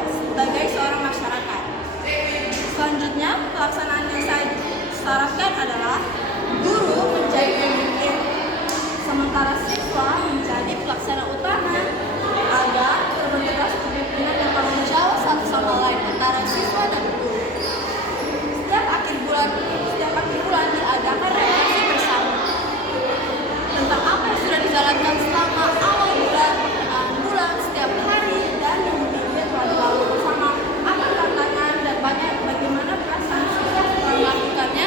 sebagai seorang masyarakat. Selanjutnya, pelaksanaan yang saya sarankan adalah guru menjadi pemimpin, sementara siswa menjadi pelaksana utama agar terbentuklah kepemimpinan dan tanggung jawab satu sama lain antara siswa dan guru. Setiap akhir bulan diadakan refleksi bersama tentang apa yang sudah dijalankan selama awal bulan, pertengahan bulan, setiap hari, dan minggu-minggu telah dilalui bersama, apa tantangan dan bagaimana perasaan siswa setelah melakukannya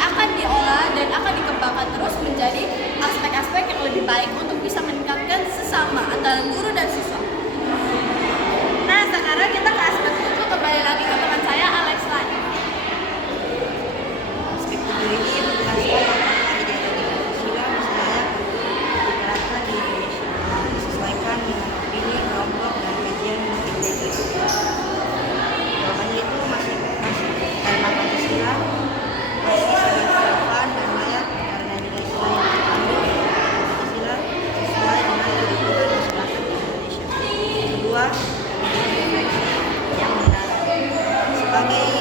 akan diolah dan akan dikembangkan terus menjadi aspek-aspek yang lebih baik untuk bisa meningkatkan sesama antara guru dan siswa. Nah, sekarang kita ke aspek 7, kembali lagi ke teman saya Alex lagi. Aspek 7 ini menjelaskan tentang ideologi Pancasila misalnya diterapkan di Indonesia, disesuaikan dengan opini, kelompok, dan kajian integrasi. Jawabannya itu masih karena Pancasila masih sangat relevan dan layak karena nilai-nilai yang terkandung dalam Pancasila sesuai dengan kebutuhan masyarakat Indonesia. Kedua, refleksi yang mendalam. Sebagai